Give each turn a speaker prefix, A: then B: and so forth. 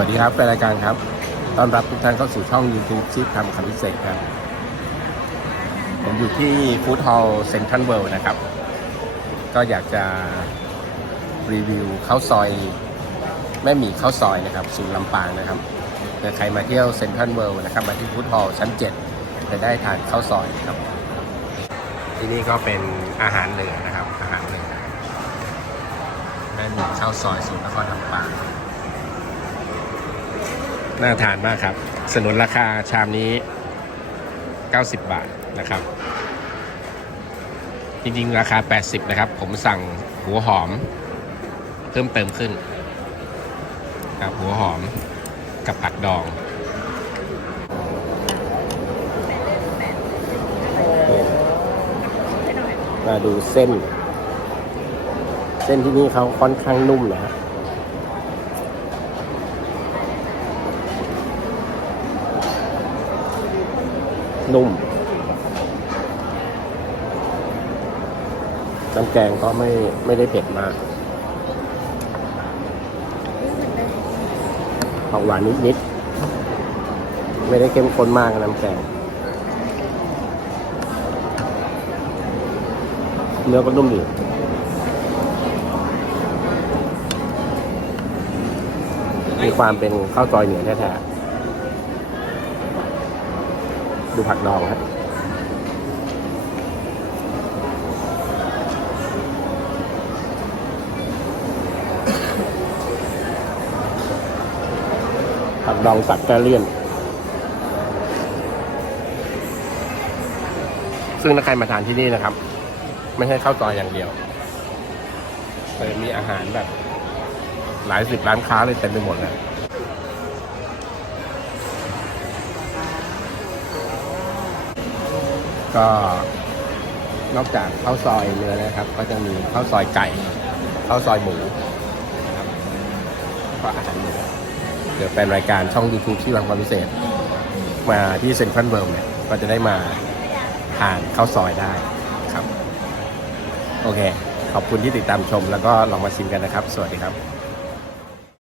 A: วัสดีครับเป็นรายการครับ ต้อนรับทุกท่านเข้าสู่ช่อง YouTube ชีพทำคำพิเศษครับ ผมอยู่ที่ฟู้ดฮอลล์เซ็นทรัลเวิลด์นะครับ ก็อยากจะรีวิวข้าวซอย แม่หมี่ข้าวซอยนะครับสูตรลำปางนะครับเผื่อใครมาเที่ยวเซ็นทรัลเวิลด์นะครับ มาที่ฟู้ดฮอลล์ชั้น 7 จะได้ทานข้าวซอยครับ ที่นี่ก็เป็นอาหารเหนือนะครับ อาหารเหนือแม่หมี่ข้าวซอยสูตรนครลำปาง น่าทานมากครับ สนุนราคาชามนี้ 90 บาทนะครับ จริงๆ ราคา 80 นะครับ ผมสั่งหัวหอม เพิ่มเติมขึ้นกับหัวหอมกับผักดองมาดูเส้น เส้นที่นี่เขาค่อนข้างนุ่มนะฮะ นุ่ม น้ำแกงก็ไม่ไม่ได้เผ็ดมากออกหวานนิดๆ ไม่ได้เข้มข้นมากน้ำแกง เนื้อก็นุ่มดีมีความเป็นข้าวซอยเหนือแท้ๆ ดูผักดองครับผักดองสักแกเลี่ยน ซึ่งถ้าใครมาทานที่นี่นะครับ ไม่ใช่ข้าวซอยอย่างเดียวแต่มีอาหารแบบ หลายสิบร้านค้าเลยเต็มไปหมดเลย ก็นอกจากข้าวซอยเนื้อนะครับ ก็จะมีข้าวซอยไก่ข้าวซอยหมูนะครับก็อาหารเหนือเดี๋ยวเป็นรายการช่อง YouTube ที่บางความพิเศษ มาที่เซ็นทรัลเวิลด์เนี่ยก็จะได้มาทานข้าวซอยได้ครับ โอเค ขอบคุณที่ติดตามชมแล้วก็ลองมาชิมกันนะครับ สวัสดีครับ